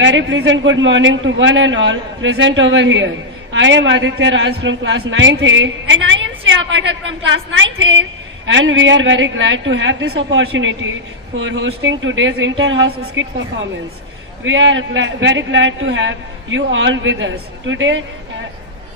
very pleasant good morning to one and all present over here. I am Aditya Raj from class 9th A And I am Shreya Pathak from class 9th A. and we are very glad to have this opportunity for hosting today's inter-house skit performance. We are very glad to have you all with us today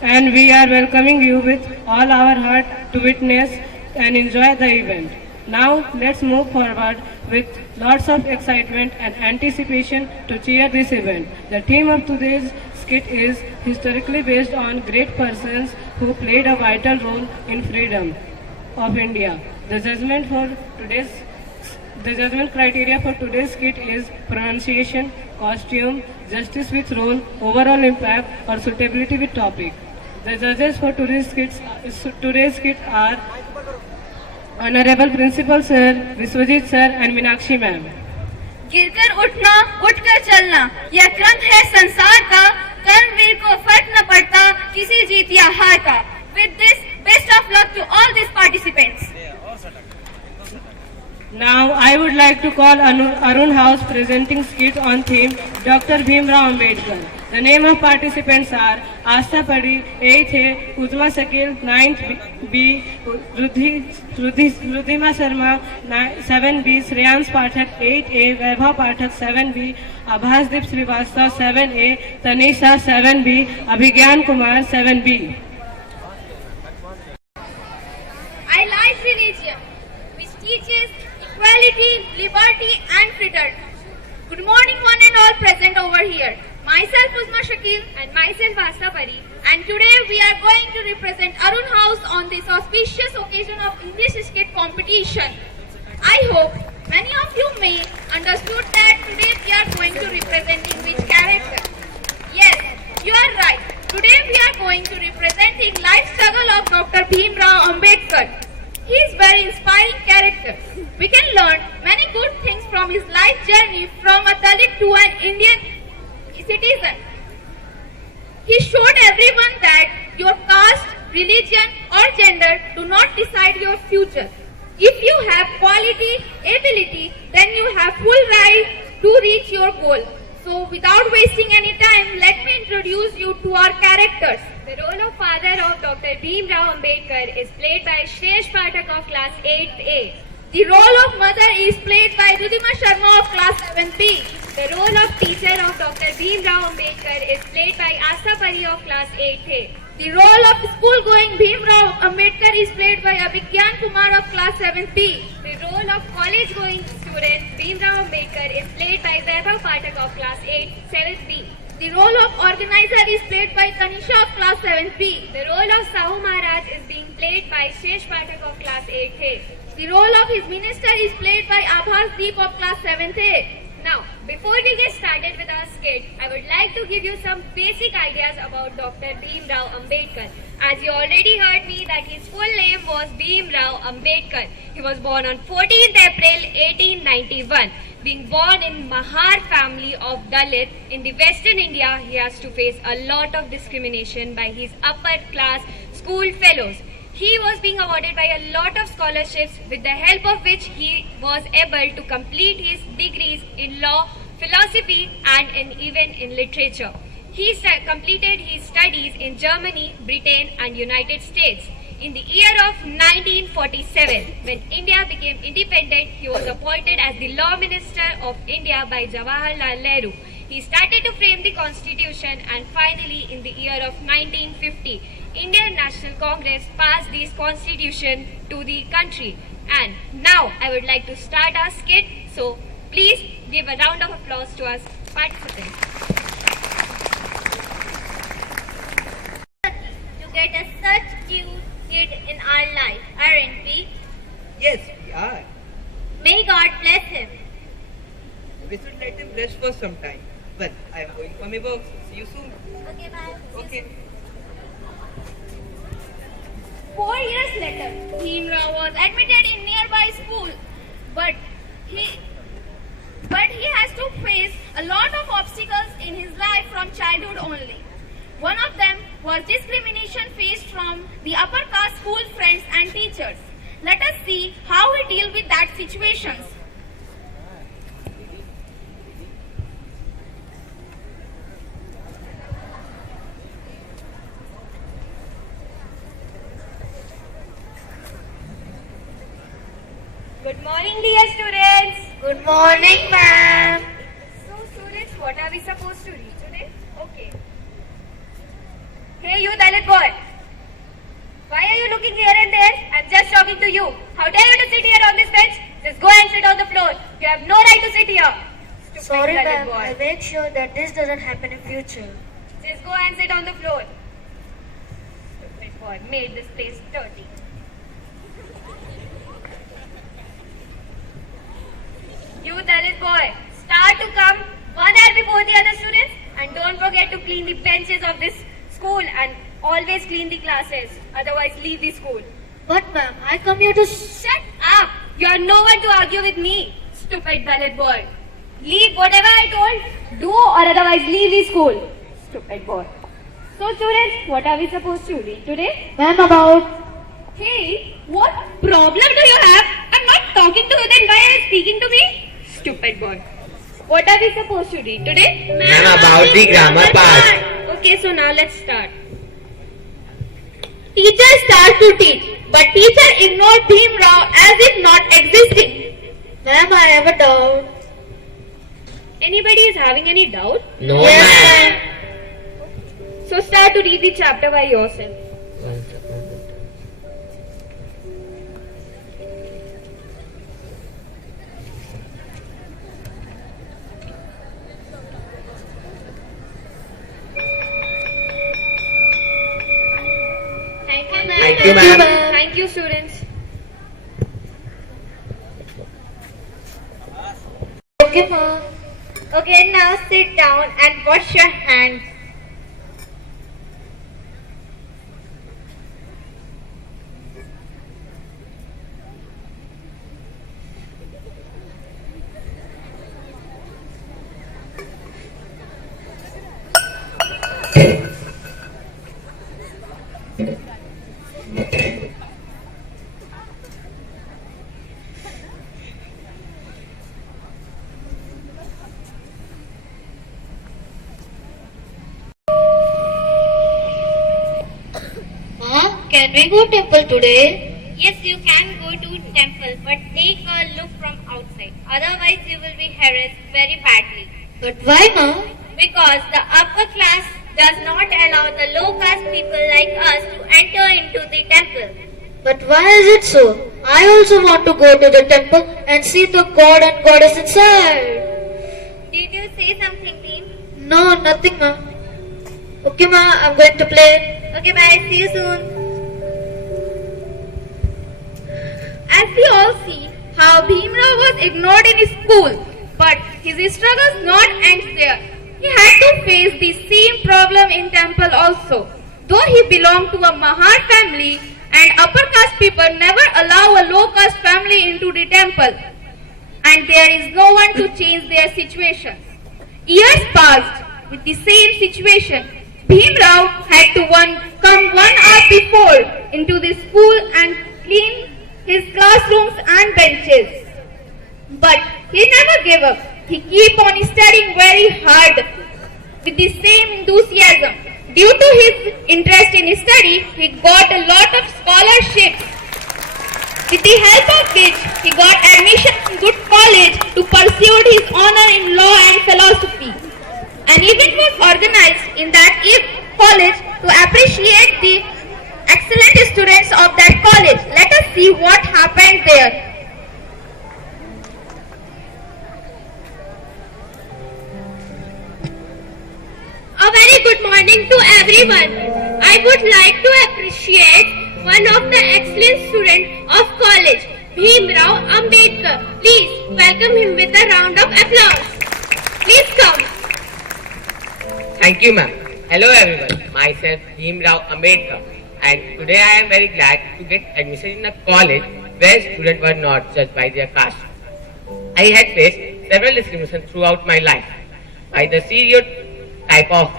and we are welcoming you with all our heart to witness and enjoy the event. Now let's move forward with lots of excitement and anticipation to cheer this event. The theme of today's skit is historically based on great persons who played a vital role in freedom of India. The judgment criteria for today's skit is pronunciation, costume, justice with role, overall impact or suitability with topic. The judges for today's skit are Honorable Principal Sir, Viswajit Sir and Meenakshi Ma'am. गिरकर उठना, उठकर चलना, यह क्रम है संसार का, कर्मवीर को फर्क न पड़ता किसी जीत या हार का. With this, best of luck to all these participants. Now I would like to call Arun House presenting skit on theme Dr. Bhimrao Ambedkar. The name of participants are Asta Padi, 8th A, Uzma Sakil, 9th B, Rudhima Sharma, 7B, Shreyans Pathak, 8A, Vaibhav Pathak, 7B, Abhasdeep Srivastava, 7A, Tanisha, 7B, Abhigyan Kumar, 7B. I like religion, which teaches equality, liberty and freedom. Good morning one and all present over here. Myself Uzma Shakil and myself Asta Pari, and today we are going to represent Arun House on this auspicious occasion of English skit competition. I hope many of you may understood that today we are going to representing which character. Yes, you are right. Today we are going to representing life struggle of Dr. Bhimrao Ambedkar. He is very inspiring character. We can learn many good things from his life journey from a Dalit to an Indian citizen. He showed everyone that your caste, religion or gender do not decide your future. If you have quality, ability, then you have full right to reach your goal. So without wasting any time, let me introduce you to our characters. The role of father of Dr. Bhimrao Ambedkar is played by Shreya Pathak of class 8th A. The role of mother is played by Rudhima Sharma of class 7B. The role of teacher of Dr. Bhimrao Ambedkar is played by Asta Pari of class 8th A. The role of school-going Bhimrao Ambedkar is played by Abhigyan Kumar of class 7B. The role of college-going student Bhimrao Ambedkar is played by Vaibhav Pathak of class 7th B. The role of organizer is played by Tanisha of class 7B. The role of Sahu Maharaj is being played by Shreya Pathak of class 8th A. The role of his minister is played by Abhasdeep of class 7th A. Now, before we get started with our skit, I would like to give you some basic ideas about Dr. Bhimrao Ambedkar. As you already heard me that his full name was Bhimrao Ambedkar. He was born on 14th April 1891. Being born in Mahar family of Dalit in the Western India, he has to face a lot of discrimination by his upper class school fellows. He was being awarded by a lot of scholarships with the help of which he was able to complete his degrees in law, philosophy and even in literature. He completed his studies in Germany, Britain and United States. In the year of 1947, when India became independent, he was appointed as the Law Minister of India by Jawaharlal Nehru. He started to frame the constitution and finally in the year of 1950, Indian National Congress passed this constitution to the country. And now I would like to start our skit, so please give a round of applause to our participants. To get a such cute kid in our life, aren't we? Yes, we are. May God bless him. We should let him rest for some time. Well, I am going for my work. See you soon. Okay, bye. Okay. 4 years later, Bhimrao was admitted in nearby school, but he has to face a lot of obstacles in his life from childhood only. One of them was discrimination faced from the upper caste school friends and teachers. Let us see how we deal with that situations. Good morning, dear students. Good morning, ma'am. So, students, what are we supposed to read today? Okay. Hey, you Dalit boy. Why are you looking here and there? I'm just talking to you. How dare you to sit here on this bench? Just go and sit on the floor. You have no right to sit here. Stupid Sorry, Dalit ma'am. boy. I'll make sure that this doesn't happen in future. Just go and sit on the floor. Stupid boy made this place dirty. You Dalit boy, start to come 1 hour before the other students and don't forget to clean the benches of this school and always clean the classes. Otherwise leave the school. But, ma'am, I come here to... Shut up! You are no one to argue with me, stupid Dalit boy. Leave whatever I told, do or otherwise leave the school. Stupid boy. So students, what are we supposed to read today? Ma'am, about... Hey, what problem do you have? I'm not talking to you, then why are you speaking to me? Stupid boy. What are we supposed to read today? Ma'am, about the grammar part. Okay, so now let's start. Teacher starts to teach, but teacher ignored Bhim Rao as if not existing. Ma'am, I have a doubt. Anybody is having any doubt? No, Yes, ma'am. So start to read the chapter by yourself. Thank you, ma'am. Thank you, students. Okay, ma'am. Okay, now sit down and wash your hands. Ma'am, can we go temple today? Yes, you can go to temple, but take a look from outside. Otherwise, you will be harassed very badly. But why, ma'am? Because the upper class does not allow the low caste people like us to enter into the temple. But why is it so? I also want to go to the temple and see the god and goddess inside. Did you say something, Beam? No, nothing, ma'am. Okay, ma'am, I'm going to play. Okay, bye. See you soon. As we all see how Bhimrao was ignored in his school, but his struggles not ends there. He had to face the same problem in temple also. Though he belonged to a Mahar family and upper caste people never allow a low caste family into the temple, and there is no one to change their situations. Years passed with the same situation. Bhimrao had to come 1 hour before into the school and clean his classrooms and benches. But he never gave up. He kept on studying very hard with the same enthusiasm. Due to his interest in study, he got a lot of scholarships, with the help of which he got admission in good college to pursue his honor in law and philosophy. An event was organized in that college to appreciate the excellent students of that college. Let us see what happened there. A very good morning to everyone. I would like to appreciate one of the excellent students of college, Bhimrao Ambedkar. Please welcome him with a round of applause. Please come. Thank you, ma'am. Hello, everyone. Myself, Rao Ambedkar, and today I am very glad to get admission in a college where students were not judged by their caste. I had faced several discriminations throughout my life by the stereotype of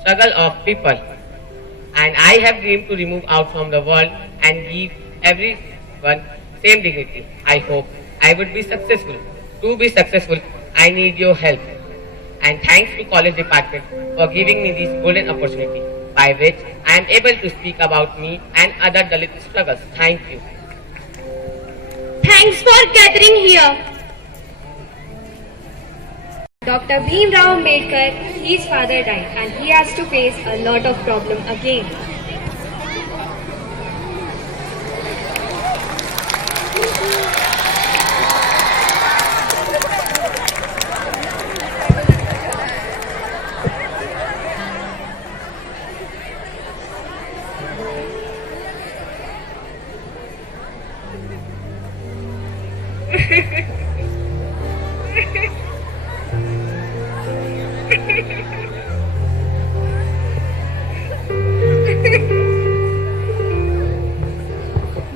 struggle of people, and I have dreamed to remove out from the world and give everyone same dignity. I hope I would be successful. To be successful, I need your help. And thanks to college department for giving me this golden opportunity by which I am able to speak about me and other Dalit struggles. Thank you. Thanks for gathering here. Dr. Bhim Rao Ambedkar, his father died and he has to face a lot of problem again.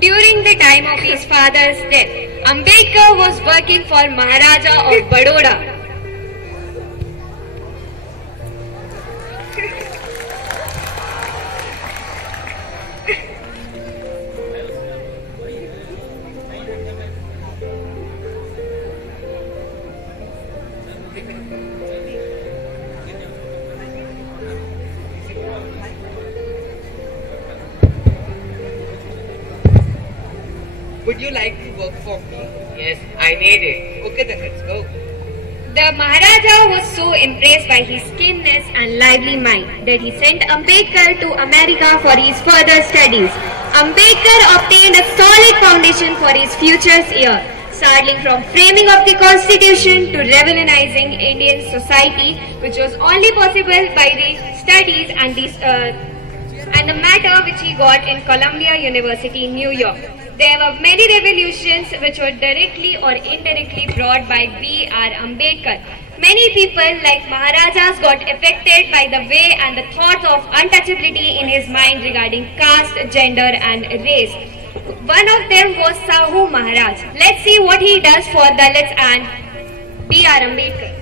During the time of his father's death, Ambedkar was working for Maharaja of Baroda. Would you like to work for me? Yes, I need it. Okay, then let's go. The Maharaja was so impressed by his keenness and lively mind that he sent Ambedkar to America for his further studies. Ambedkar obtained a solid foundation for his future year, starting from framing of the constitution to revolutionizing Indian society, which was only possible by the studies and the matter which he got in Columbia University, New York. There were many revolutions which were directly or indirectly brought by B.R. Ambedkar. Many people like Maharajas got affected by the way and the thoughts of untouchability in his mind regarding caste, gender and race. One of them was Sahu Maharaj. Let's see what he does for Dalits and B.R. Ambedkar.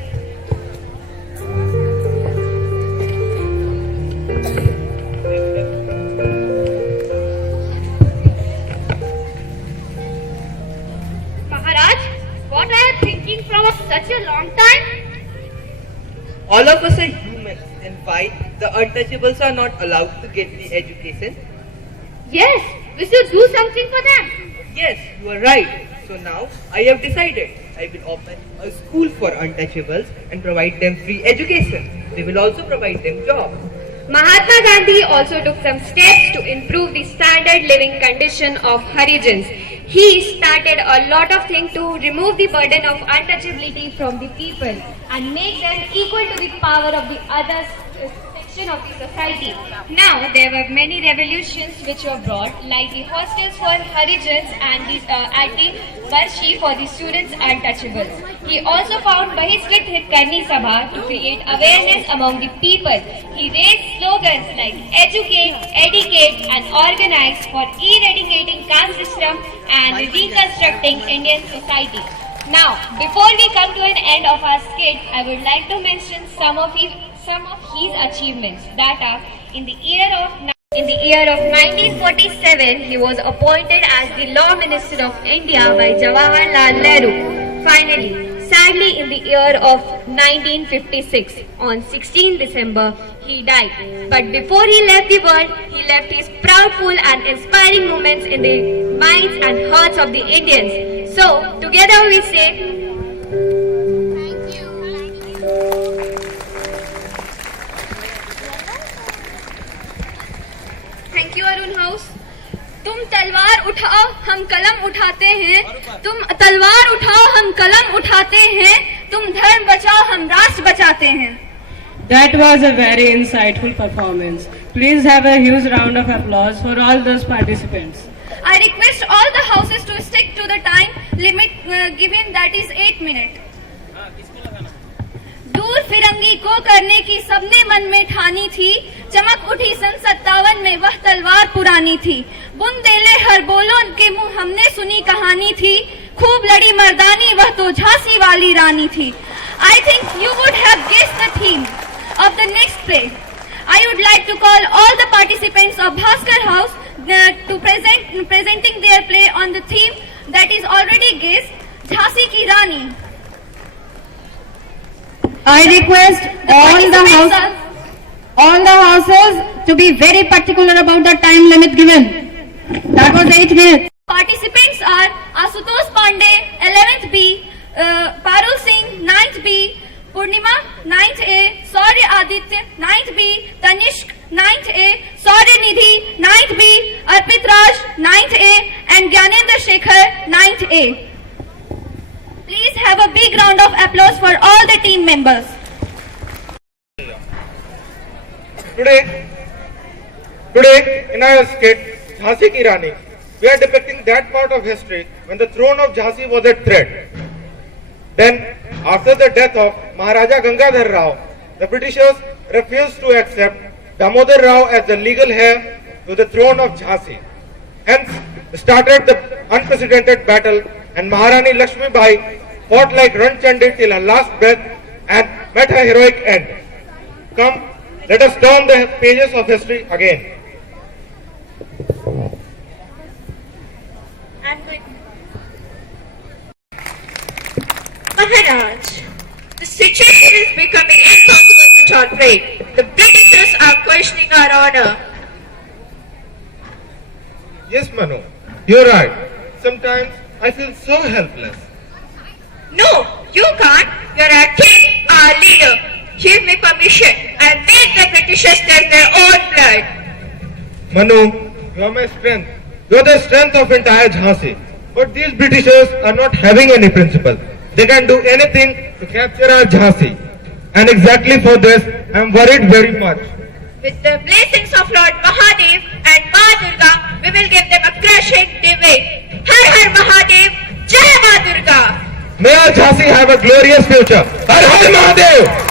Maharaj, what are you thinking from such a long time? All of us are humans, and why the untouchables are not allowed to get the education? Yes, we should do something for them. Yes, you are right. So now I have decided I will open a school for untouchables and provide them free education. They will also provide them jobs. Mahatma Gandhi also took some steps to improve the standard living condition of Harijans. He started a lot of things to remove the burden of untouchability from the people and make them equal to the power of the other section of the society. Now, there were many revolutions which were brought, like the hostels for Harijans and the Barshi for the students untouchables. He also found Skit Karni Sabha to create awareness among the people. He raised slogans like educate, educate and organize for eradicating caste system and reconstructing Indian society. Now, before we come to an end of our skit, I would like to mention some of his achievements that are in the year of 1947, he was appointed as the Law Minister of India by Jawaharlal Nehru. Finally, sadly in the year of 1956, on 16 December, he died. But before he left the world, he left his proudful and inspiring moments in the minds and hearts of the Indians. So, together we say, thank you Arun house. तुम तलवार उठाओ हम कलम उठाते हैं, तुम तलवार उठाओ हम कलम उठाते हैं, तुम धर्म बचाओ हम राष्ट्र बचाते हैं। That was a very insightful performance. Please have a huge round of applause for all those participants. I request all the houses to stick to the time limit given, that is 8 minutes. दूर फिरंगी को करने की सबने मन में ठानी थी, चमक उठी सन 57 में वह तलवार पुरानी थी। बुंदेले हर बोलों के मुंह हमने सुनी कहानी थी, खूब लड़ी मर्दानी वह तो झांसी वाली रानी थी। I think you would have guessed the theme of the next play. I would like to call all the participants of Bhaskar House to presenting their play on the theme that is already guessed, Jhansi ki Rani. I request all the houses to be very particular about the time limit given. That was 8 minutes. Participants are Asutosh Pandey, 11th B, Parul Singh, 9th B, Purnima, 9th A, Saurya Aditya, 9th B, Tanishq, 9th A, Saurya Nidhi, 9th B, Arpit Raj, 9th A, and Gyanendra Shekhar, 9th A. Please have a big round of applause for all the team members. Today, in our skit, Jhansi Ki Rani, we are depicting that part of history when the throne of Jhansi was at threat. Then, after the death of Maharaja Gangadhar Rao, the Britishers refused to accept Damodar Rao as the legal heir to the throne of Jhansi. Hence, started the unprecedented battle, and Maharani Lakshmi Bai fought like Ranchandi till her last breath and met her heroic end. Come, let us turn the pages of history again. Maharaj, the situation is becoming impossible to tolerate. The Britishers are questioning our honor. Yes, Manu, you're right. Sometimes I feel so helpless. No, you can't. You're our king, our leader. Give me permission. I'll make the Britishers test their own blood. Manu, you are my strength. You are the strength of entire Jhansi. But these Britishers are not having any principle. They can do anything to capture our Jhansi. And exactly for this, I am worried very much. With the blessings of Lord Mahadev and Ma Durga, we will give them a crushing defeat. Har Har Mahadev, Jai Ma Durga. May our Jhansi have a glorious future. Har Har Mahadev!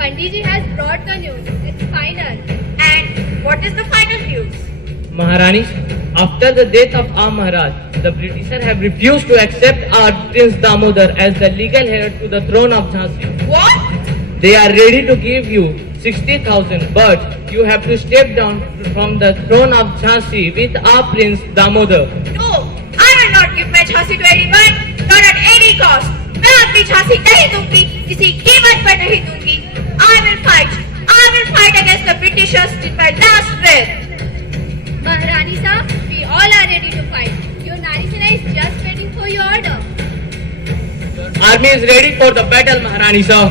Pandiji has brought the news. It's final. And what is the final news? Maharani, after the death of our Maharaj, the Britishers have refused to accept our Prince Damodar as the legal heir to the throne of Jhansi. What? They are ready to give you 60,000, but you have to step down from the throne of Jhansi with our Prince Damodar. No, I will not give my Jhansi to anyone, not at any cost. मैं अपनी झांसी नहीं दूंगी, किसी कीमत पर नहीं दूंगी. I will fight against the Britishers till my last breath. Maharani sir, we all are ready to fight. Your Narisena is just waiting for your order. Army is ready for the battle, Maharani sir.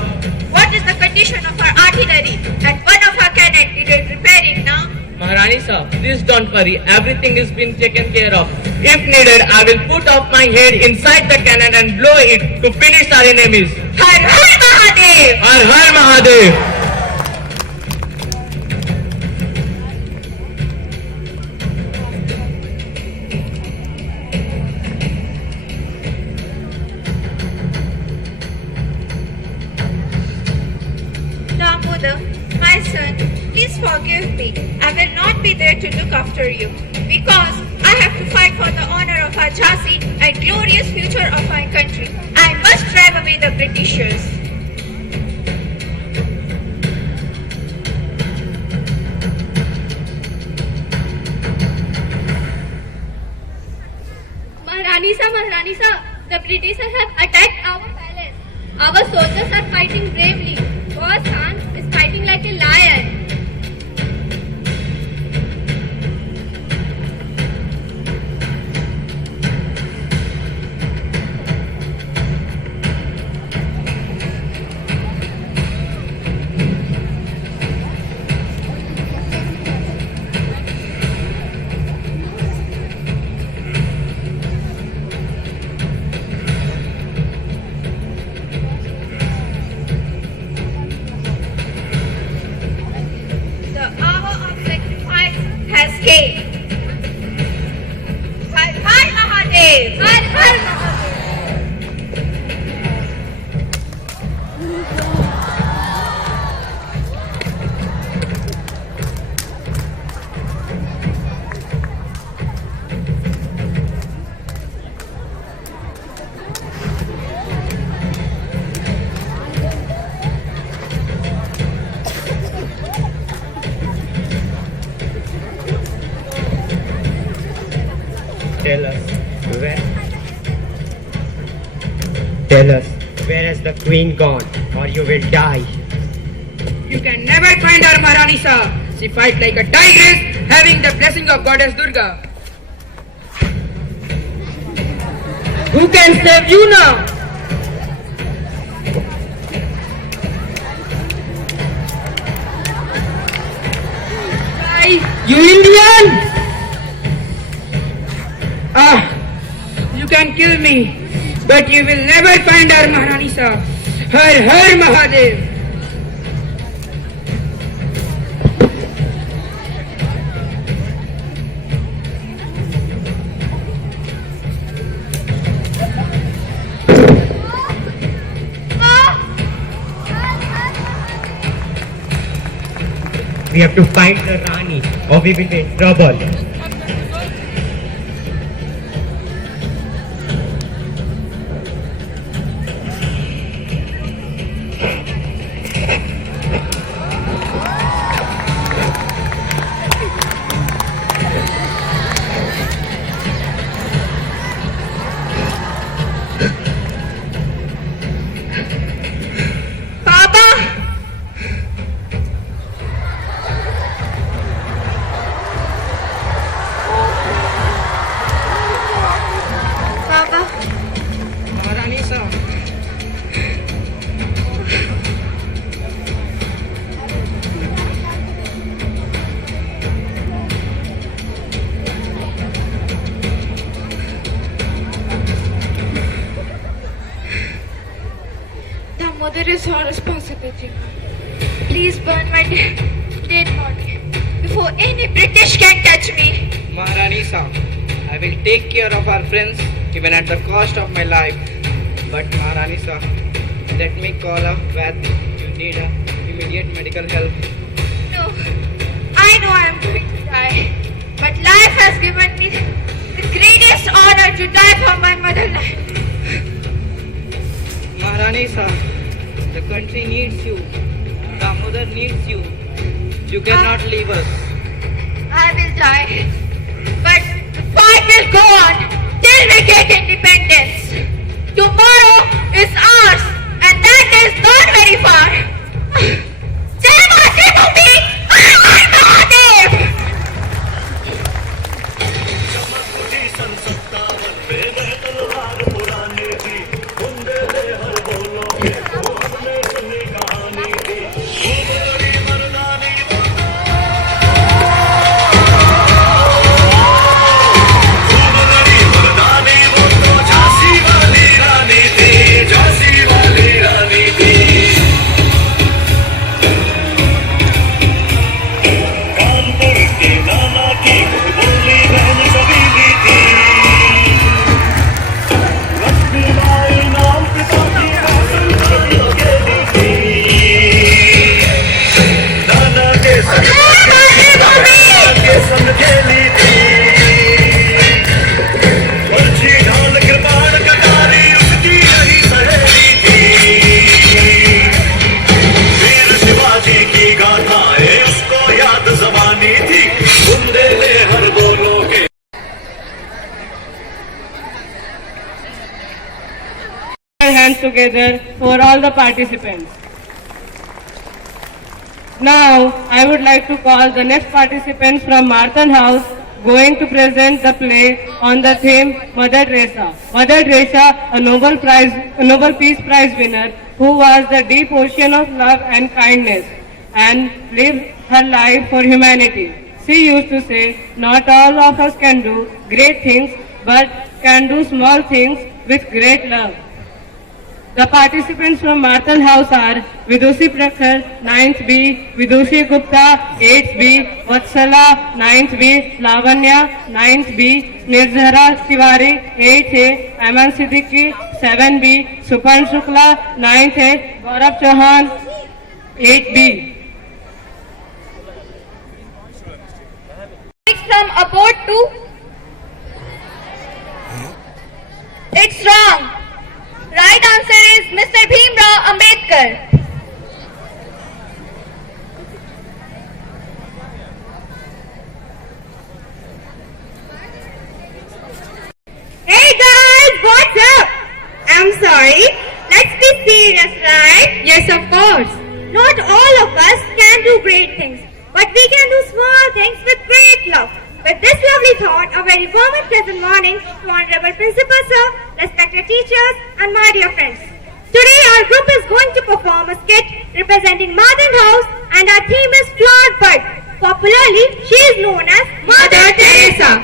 What is the condition of our artillery and one of our cannon? It is repairing now. Maharani sir, please don't worry. Everything is been taken care of. If needed, I will put off my head inside the cannon and blow it to finish our enemies. Har Har Mahadev! Har Har Mahadev! Damodar, my son, please forgive me. I will not be there to look after you because I have to fight for the honor of our Jhansi and glorious future of my country. I must drive away the Britishers. Maharani sir, the Britishers have attacked our palace. Our soldiers are fighting bravely. Boss Khan is fighting like a lion. tell us tell us where has the queen gone, or you will die. You can never find our Maharani Sir. She fights like a tigress, having the blessing of Goddess Durga. Who can save you now? Why, you Indian? You can kill me, but you will never find our Maharani Sir. Har Har Mahadev. We have to find the Rani, or we will be in trouble. Mother is our responsibility. Please burn my dead body before any British can touch me. Maharani Sir, I will take care of our friends even at the cost of my life. But Maharani Sir, let me call a vet. You need immediate medical help. No, I know I am going to die. But life has given me the greatest honor to die for my motherland. Maharani Sir, the country needs you. The mother needs you. You cannot leave us. I will die. But the fight will go on till we get independence. Tomorrow is ours, and that is not very far. Jai Matrimumbi! Har Har Mahadev! Hands together for all the participants. Now, I would like to call the next participants from Marthan House going to present the play on the theme Mother Teresa. Mother Teresa, a Nobel Peace Prize winner who was the deep ocean of love and kindness and lived her life for humanity. She used to say, not all of us can do great things, but can do small things with great love. The participants from Marthan House are Vidushi Prakhar, 9th B, Vidushi Gupta, 8th B, Vatsala, 9th B, Lavanya, 9th B, Nirzara Tiwari, 8th A, Aman Siddiqui, 7th B, Supan Shukla, 9th A, Gaurav Chauhan, 8th B. From abort to? It's wrong. Right answer is Mr. Bhimrao Ambedkar. Not all of us can do great things, but we can do small things with great love. With this lovely thought, a very warm and pleasant morning to Honorable Principal Sir, respected teachers, and my dear friends. Today our group is going to perform a skit representing Mother House, and our theme is Flowered Bud. Popularly, she is known as Mother Teresa,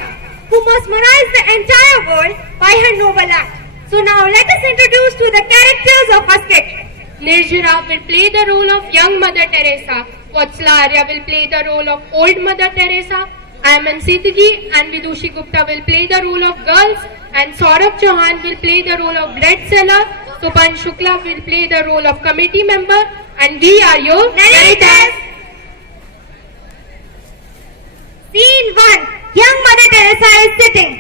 who mesmerized the entire world by her noble act. So now let us introduce to the characters of our skit. Nirjara will play the role of young Mother Teresa. Vatsala Arya will play the role of old Mother Teresa. Ayman Sitiji and Vidushi Gupta will play the role of girls, and Saurabh Chauhan will play the role of bread seller. Supan Shukla will play the role of committee member, and we are your narrators. Scene 1. Young Mother Teresa is sitting.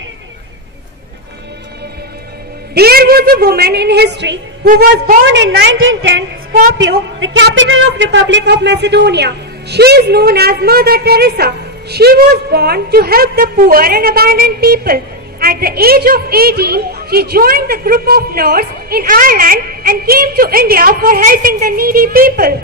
There was a woman in history who was born in 1910, Skopje, the capital of Republic of Macedonia. She is known as Mother Teresa. She was born to help the poor and abandoned people. At the age of 18, she joined the group of nuns in Ireland and came to India for helping the needy people.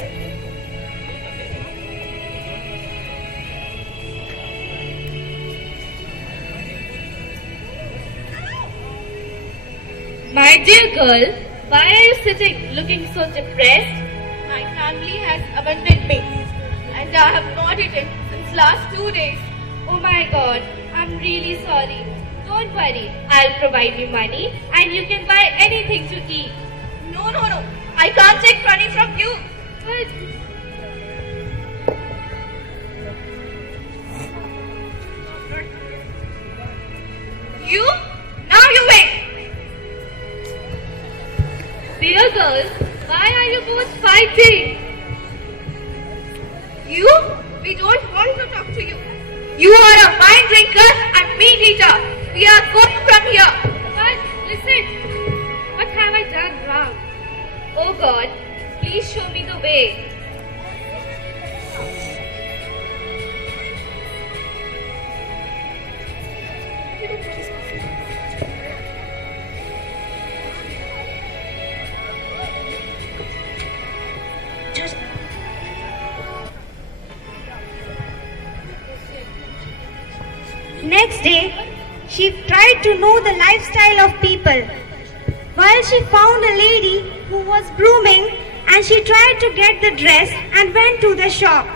My dear girl, why are you sitting looking so depressed? My family has abandoned me and I have not eaten since last 2 days. Oh my God, I'm really sorry. Don't worry, I'll provide you money and you can buy anything to eat. No. I can't take money from you. But You? Now you wait. dear girls, why are you both fighting? You? We don't want to talk to you. You are a wine drinker and meat eater. We are going from here. But listen, what have I done wrong? Oh God, please show me the way. Next day, she tried to know the lifestyle of people. While she found a lady who was brooming, and she tried to get the dress and went to the shop.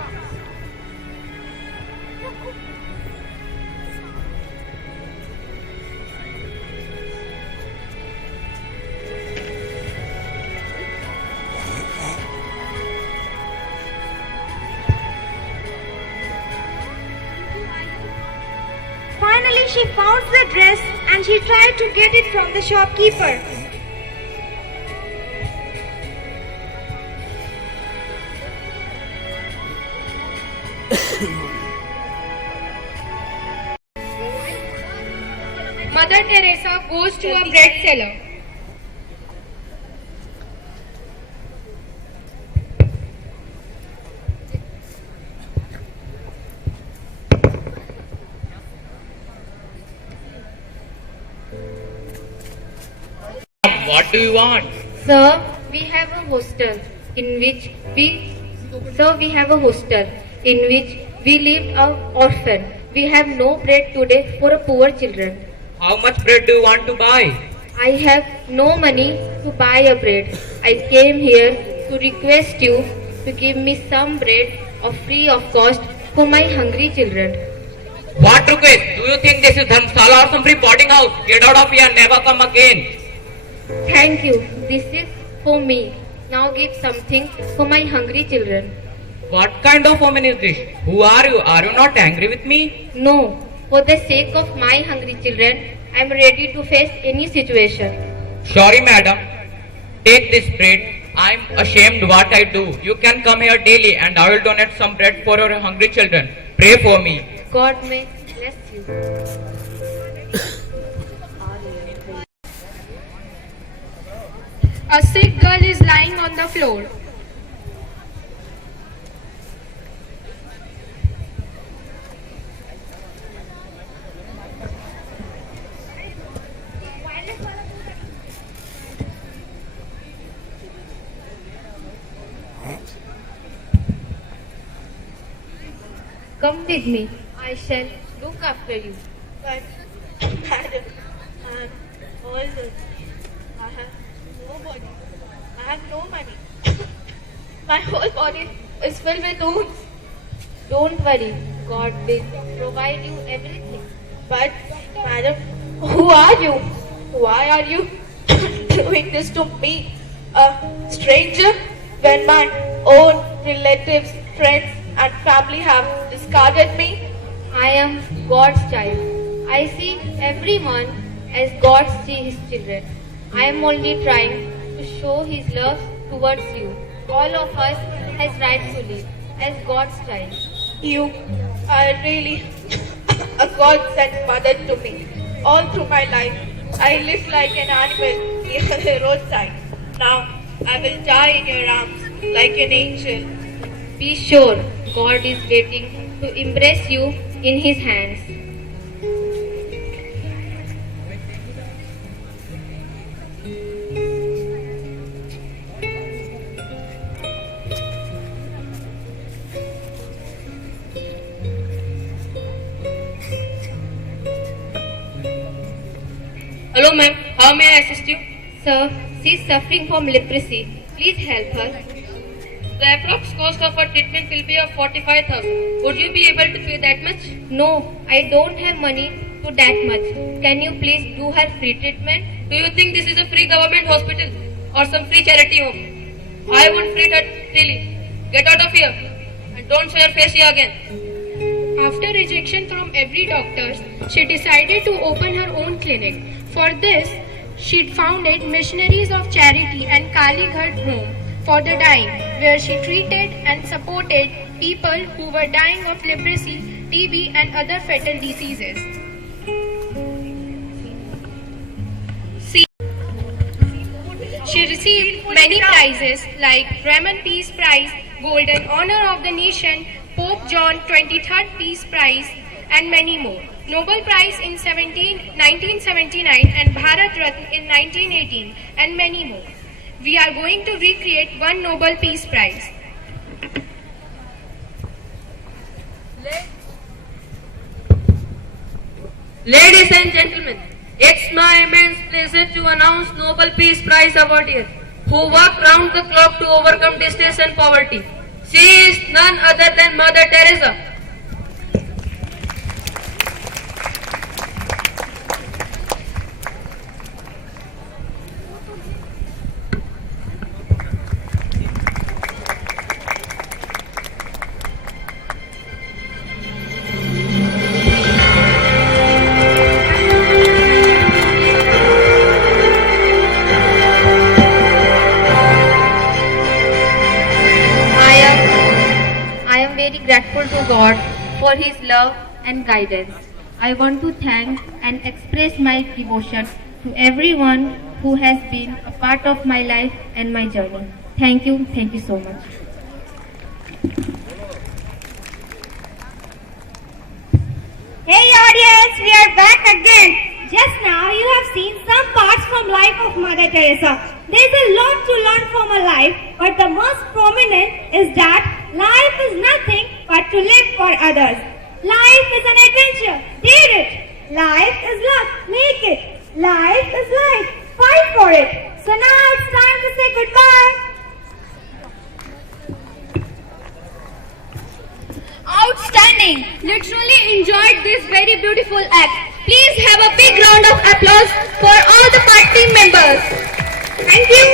Finally, she found the dress and she tried to get it from the shopkeeper. Mother Teresa goes to a bread seller. What do you want? Sir, we have a hostel in which we lived an orphan. We have no bread today for poor children. How much bread do you want to buy? I have no money to buy a bread. I came here to request you to give me some bread free of cost for my hungry children. What request? Do you think this is Dharmsala or some free boarding house? Get out of here, never come again. Thank you. This is for me. Now give something for my hungry children. What kind of woman is this? Who are you? Are you not angry with me? No. For the sake of my hungry children, I am ready to face any situation. Sorry, madam. Take this bread. I am ashamed what I do. You can come here daily and I will donate some bread for your hungry children. Pray for me. God may bless you. A sick girl is lying on the floor. Come with me. I shall look after you. But, madam, I am old. I have nobody. I have no money. My whole body is filled with wounds. Don't worry. God will provide you everything. But, madam, who are you? Why are you doing this to me? A stranger? When my own relatives, friends, and family have discarded me? I am God's child. I see everyone as God sees his children. I am only trying to show his love towards you. All of us as rightfully as God's child. You are really a God-sent mother to me. All through my life, I lived like an animal near the roadside. Now, I will die in your arms like an angel. Be sure God is waiting to embrace you in his hands. Hello ma'am, how may I assist you? Sir, she is suffering from leprosy. Please help her. The approx cost of her treatment will be of 45,000. Would you be able to pay that much? No, I don't have money to that much. Can you please do her free treatment? Do you think this is a free government hospital or some free charity home? I won't treat her freely. Get out of here and don't show your face here again. After rejection from every doctor, she decided to open her own clinic. For this, she founded Missionaries of Charity and Kali Ghar Home for the dying, where she treated and supported people who were dying of leprosy, TB and other fatal diseases. She received many prizes like Raman Peace Prize, Golden Honor of the Nation, Pope John 23rd Peace Prize, and many more. Nobel Prize in 1979 and Bharat Ratna in 1918, and many more. We are going to recreate one Nobel Peace Prize. Ladies and gentlemen, it's my immense pleasure to announce Nobel Peace Prize awardees who work round the clock to overcome distress and poverty. She is none other than Mother Teresa. I am very grateful to God for his love and guidance. I want to thank and express my devotion to everyone who has been a part of my life and my journey. Thank you so much. Hey audience, we are back again. Just now you have seen some parts from life of Mother Teresa. There is a lot to learn from her life, but the most prominent is that life is nothing but to live for others. Life is an adventure. Dare it. Life is luck. Make it. Life is life. Fight for it. So now it's time to say goodbye. Outstanding! Literally enjoyed this very beautiful act. Please have a big round of applause for all the party members. Thank you.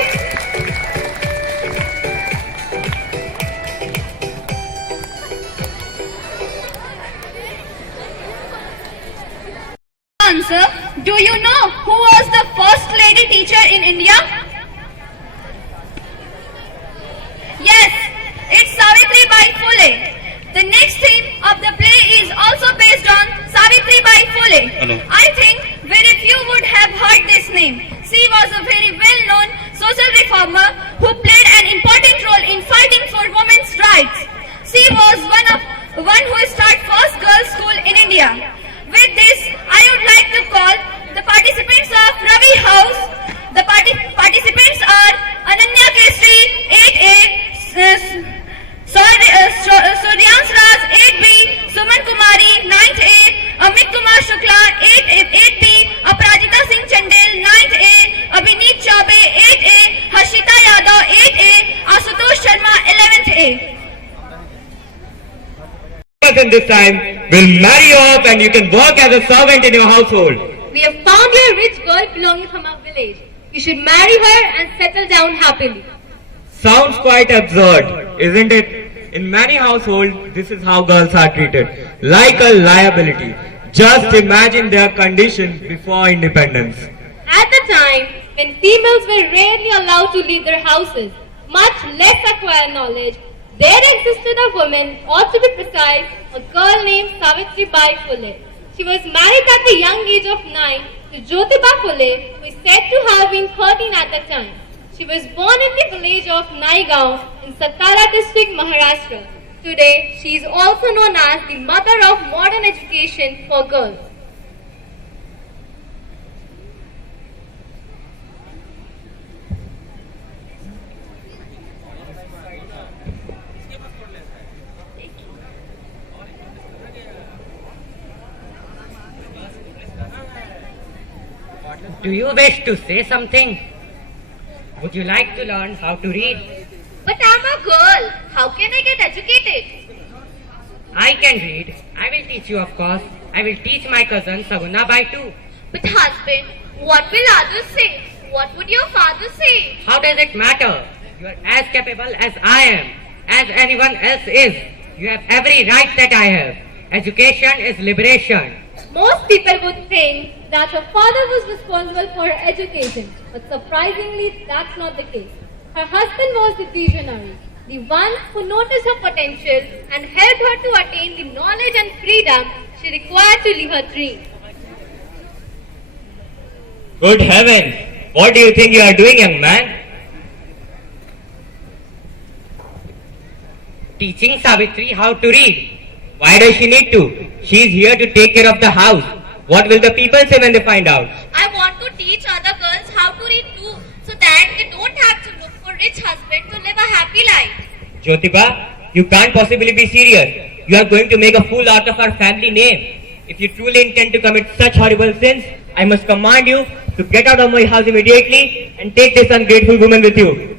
Answer. Do you know who was the first lady teacher in India? Yes, it's Savitri Bai Phule. The next theme of the play is also based on Savitri Bai Phule. Hello. I think very few would have heard this name. She was a very well-known social reformer who played an important role in fighting for women's rights. She was one who started first girls' school in India. With this, I would like to call the participants of Ravi House. The participants are Ananya Kestri, 8A, Suryans Raj, 8B, Suman Kumari, 9th A, Amit Kumar Shukla, 8B, Aparajita Singh Chandel, 9th A, Abhineet Chaube, 8A, Harshita Yadav, 8A, Asutosh Sharma, 11th A. In this time will marry you off and you can work as a servant in your household. We have found you a rich girl belonging from our village. You should marry her and settle down happily. Sounds quite absurd, isn't it? In many households, this is how girls are treated, like a liability. Just imagine their condition before independence. At the time, when females were rarely allowed to leave their houses, much less acquire knowledge, there existed a woman, or to be precise, a girl named Savitri Bai Phule. She was married at the young age of 9 to Jyotiba Phule, who is said to have been 13 at the time. She was born in the village of Naigaon in Satara district, Maharashtra. Today, she is also known as the mother of modern education for girls. Do you wish to say something? Would you like to learn how to read? But I'm a girl. How can I get educated? I can read. I will teach you, of course. I will teach my cousin Saguna Bai too. But husband, what will others say? What would your father say? How does it matter? You are as capable as I am, as anyone else is. You have every right that I have. Education is liberation. Most people would think that her father was responsible for her education, but surprisingly, that's not the case. Her husband was the visionary, the one who noticed her potential and helped her to attain the knowledge and freedom she required to live her dream. Good heavens! What do you think you are doing, young man? Teaching Savitri how to read. Why does she need to? She is here to take care of the house. What will the people say when they find out? I want to teach other girls how to read too, so that they don't have to look for rich husband to live a happy life. Jyotiba, you can't possibly be serious. You are going to make a fool out of our family name. If you truly intend to commit such horrible sins, I must command you to get out of my house immediately and take this ungrateful woman with you.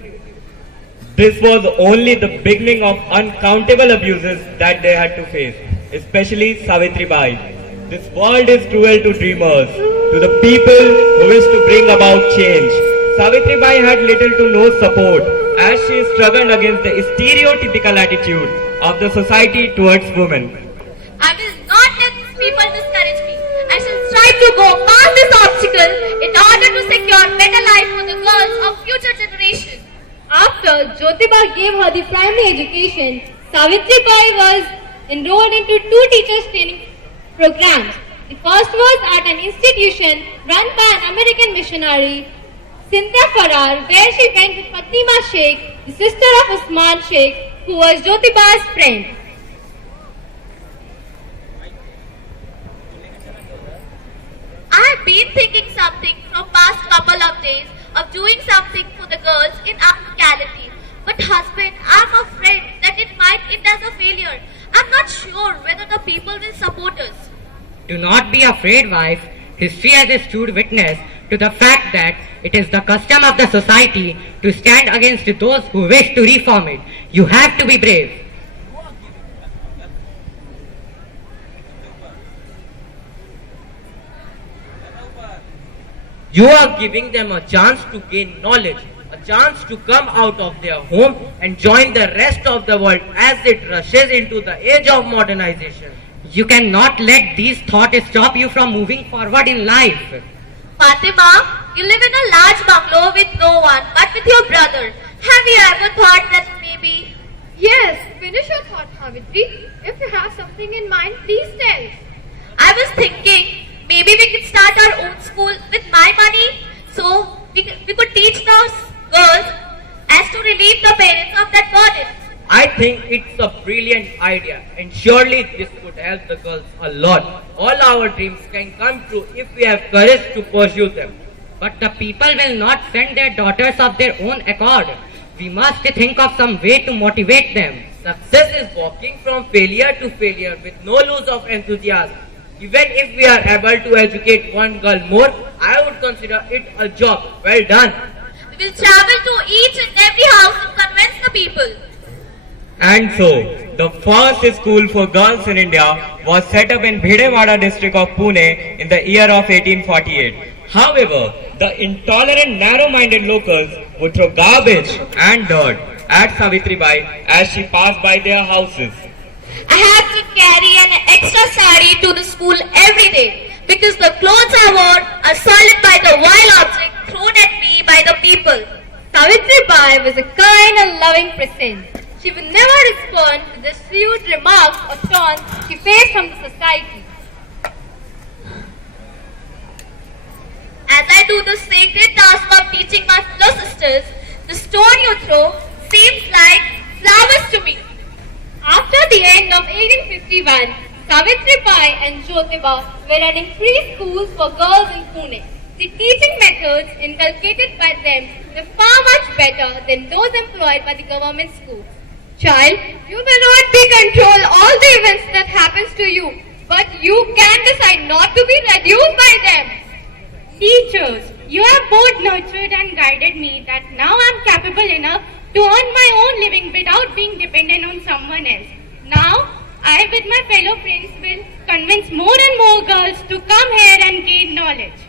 This was only the beginning of uncountable abuses that they had to face, especially Savitri Bai. This world is cruel to dreamers, to the people who wish to bring about change. Savitri Bai had little to no support as she struggled against the stereotypical attitude of the society towards women. I will not let these people discourage me. I shall strive to go past this obstacle in order to secure better life for the girls of future generations. After Jyotiba gave her the primary education, Savitri Bai was enrolled into 2 teachers training programs. The first was at an institution run by an American missionary, Cynthia Farrar, where she went with Fatima Sheikh, the sister of Usman Sheikh, who was Jyotiba's friend. I have been thinking something from past couple of days of doing something for the girls in our locality. But husband, I'm afraid that it might end as a failure. I'm not sure whether the people will support us. Do not be afraid, wife. History has stood witness to the fact that it is the custom of the society to stand against those who wish to reform it. You have to be brave. You are giving them a chance to gain knowledge, a chance to come out of their home and join the rest of the world as it rushes into the age of modernization. You cannot let these thoughts stop you from moving forward in life. Fatima, you live in a large bungalow with no one but with your brother. Have you ever thought that maybe... Yes, finish your thought, Savitri. If you have something in mind, please tell. I was thinking maybe we could start our own school with my money, so we could teach those girls as to relieve the parents of that burden. I think it's a brilliant idea and surely this could help the girls a lot. All our dreams can come true if we have courage to pursue them. But the people will not send their daughters of their own accord. We must think of some way to motivate them. Success is walking from failure to failure with no loss of enthusiasm. Even if we are able to educate one girl more, I would consider it a job well done. We will travel to each and every house and convince the people. And so, the first school for girls in India was set up in Bhidewada district of Pune in the year of 1848. However, the intolerant, narrow-minded locals would throw garbage and dirt at Savitribai as she passed by their houses. I have to carry an extra sari to the school every day because the clothes I wore are soiled by the vile object thrown at me by the people. Savitribai was a kind and loving person. She would never respond to the shrewd remarks or taunts she faced from the society. As I do the sacred task of teaching my fellow sisters, the stone you throw seems like flowers to me. After the end of 1851, Savitribai and Jyotiba were running free schools for girls in Pune. The teaching methods inculcated by them were far much better than those employed by the government schools. Child, you may not be control all the events that happens to you, but you can decide not to be reduced by them. Teachers, you have both nurtured and guided me that now I am capable enough to earn my own living without being dependent on someone else. Now, I with my fellow friends will convince more and more girls to come here and gain knowledge.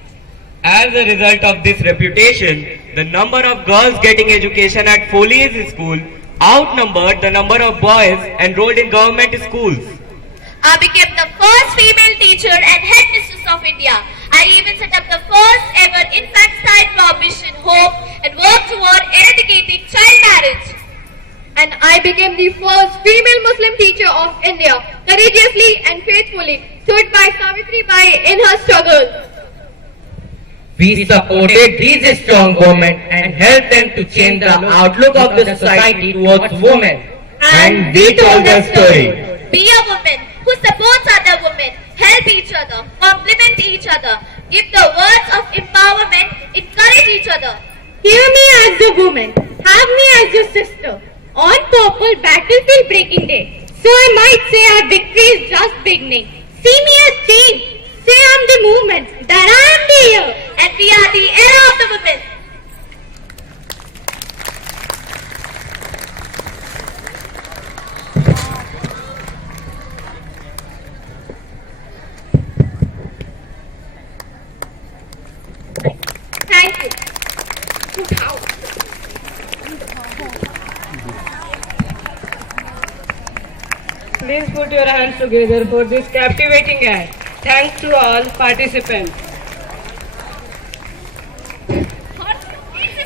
As a result of this reputation, the number of girls getting education at Foley's school outnumbered the number of boys enrolled in government schools. I became the first female teacher and headmistress of India. I even set up the first ever infanticide prohibition home and worked toward eradicating child marriage. And I became the first female Muslim teacher of India, courageously and faithfully stood by Savitribai in her struggle. We supported these strong women and helped them to change the outlook of the society towards women. And we told the story. Be a woman who supports other women, help each other, compliment each other, give the words of empowerment, encourage each other. Hear me as a woman, have me as your sister. On purple battlefield breaking day. So I might say our victory is just beginning. See me as change. Say I'm the movement, that I am the year. And we are the era of the women. Thank you. Please put your hands together for this captivating act. Thanks to all participants.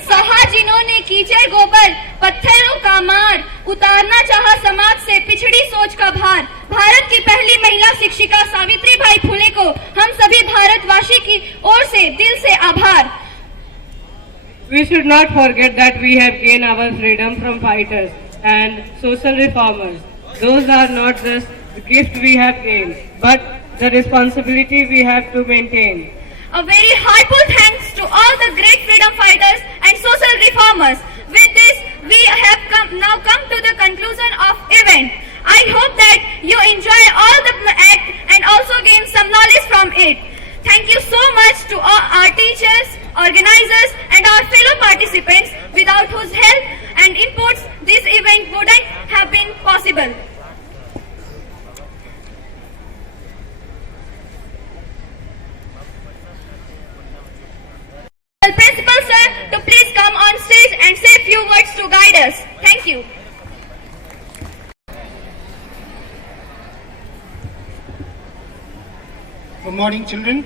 सहा जिन्होंने कीचड़ गोबर पत्थरों का मार उतारना चाहा समाज से पिछड़ी सोच का भार भारत की पहली महिला शिक्षिका सावित्रीबाई फुले को हम सभी भारतवासी की ओर से दिल से आभार. We should not forget that we have gained our freedom from fighters and social reformers. Those are not just the gift we have gained, but the responsibility we have to maintain. A very heartfelt thanks to all the great freedom fighters and social reformers. With this, we have now come to the conclusion of event. I hope that you enjoy all the act and also gain some knowledge from it. Thank you so much to all our teachers, organizers and our fellow participants without whose help and inputs this event wouldn't have been possible. Principal sir to please come on stage and say a few words to guide us. Thank you. Good morning, children.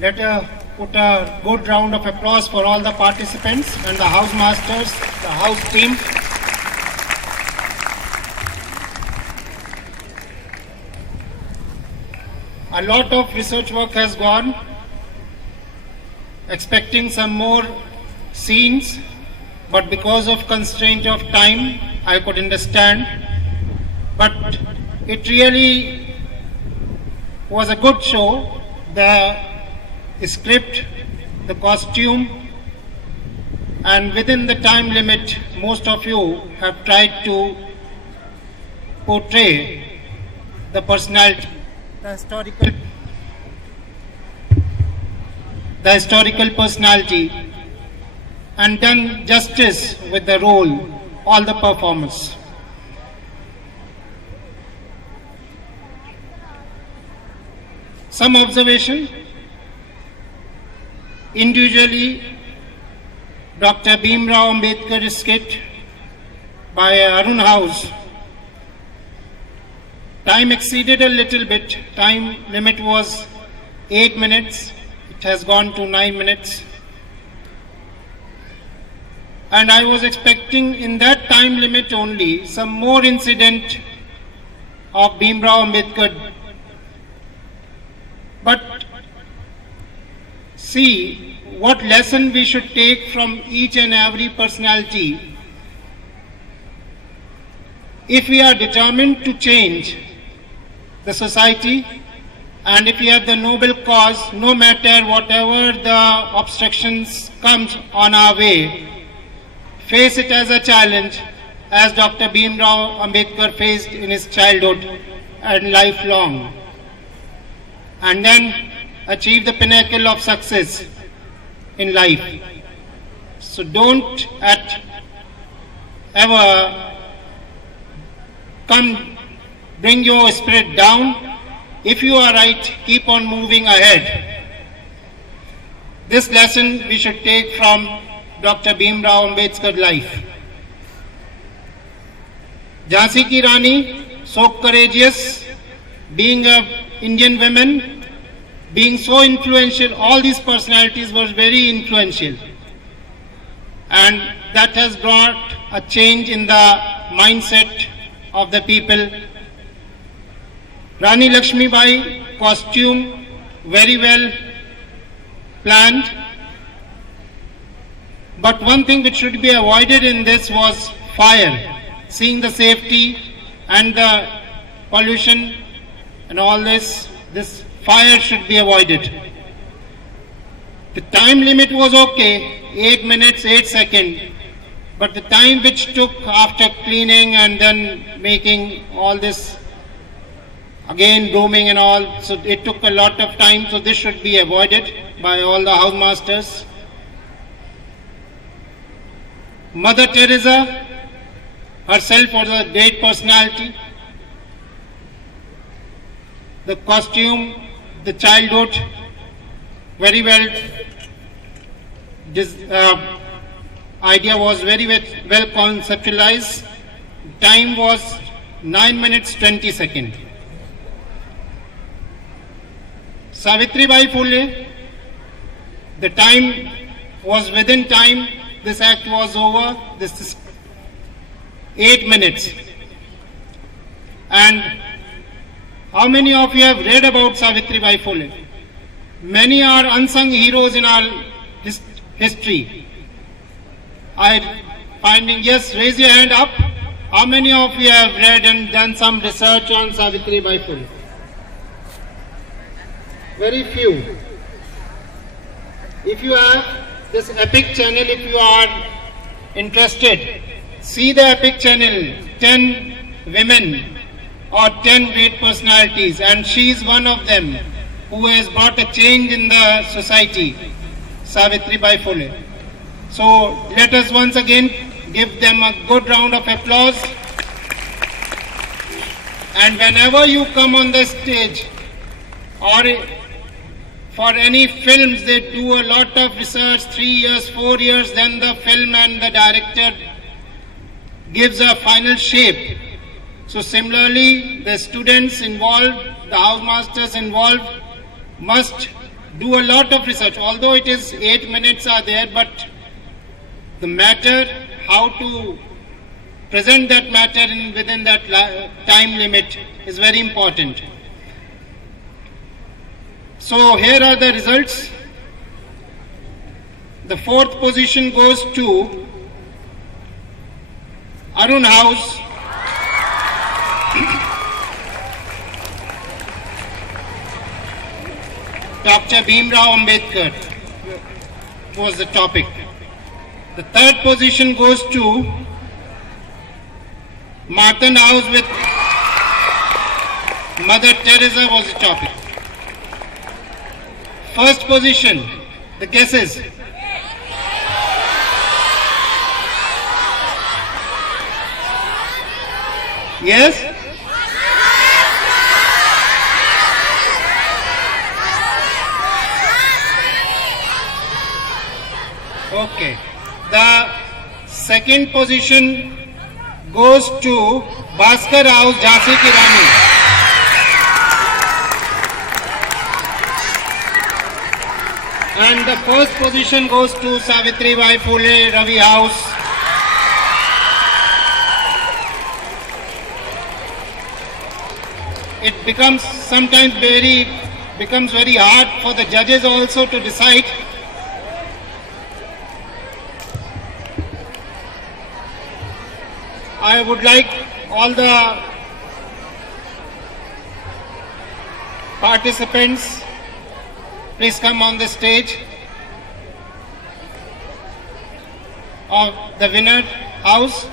Let us put a good round of applause for all the participants and the house masters, the house team. A lot of research work has gone, expecting some more scenes, but because of constraint of time, I could understand. But it really was a good show. The script, the costume, and within the time limit, most of you have tried to portray the personality, the historical personality, and done justice with the role, all the performers. Some observation. Individually, Dr. Bhimrao Ambedkar skit by Arun House. Time exceeded a little bit. Time limit was 8 minutes. It has gone to 9 minutes. And I was expecting in that time limit only some more incident of Bhimrao Ambedkar. But see what lesson we should take from each and every personality. If we are determined to change the society, and if we have the noble cause, no matter whatever the obstructions comes on our way, face it as a challenge, as Dr. Bhimrao Ambedkar faced in his childhood and lifelong, and then achieve the pinnacle of success in life. So don't ever bring your spirit down. If you are right, keep on moving ahead. This lesson we should take from Dr. Bhimrao Ambedkar's life. Jhansi ki Rani, so courageous, being an Indian woman, being so influential, all these personalities were very influential. And that has brought a change in the mindset of the people. Rani Lakshmi Bai, costume, very well planned. But one thing which should be avoided in this was fire. Seeing the safety and the pollution and all this fire should be avoided. The time limit was okay, 8 minutes, 8 seconds. But the time which took after cleaning and then making all this, again grooming and all, so it took a lot of time, so this should be avoided by all the housemasters. Mother Teresa herself was a great personality. The costume, the childhood, very well, this idea was very well conceptualized. Time was 9 minutes 20 seconds. Savitri Bai Phule, the time was within time, this act was over, this is 8 minutes. And how many of you have read about Savitri Bai Phule? Many are unsung heroes in our history. Yes, raise your hand up. How many of you have read and done some research on Savitri Bai Phule? Very few. If you have this Epic channel, if you are interested, see the Epic channel, 10 women or 10 great personalities, and she is one of them who has brought a change in the society, Savitri Bai Phule. So let us once again give them a good round of applause. And whenever you come on the stage or for any films, they do a lot of research, 3 years, 4 years, then the film and the director gives a final shape. So similarly, the students involved, the housemasters involved must do a lot of research. Although it is 8 minutes are there, but the matter, how to present that matter within that time limit is very important. So here are the results. The 4th position goes to Arun House. Dr. Bhimrao Ambedkar was the topic. The third position goes to Martin House with Mother Teresa was the topic. First position, the guesses. Yes? Okay. The second position goes to Bhaskar House, Jhansi ki Rani. And the first position goes to Savitribai Phule, Ravi House. It becomes sometimes very hard for the judges also to decide. I would like all the participants, please come on the stage of the winner house.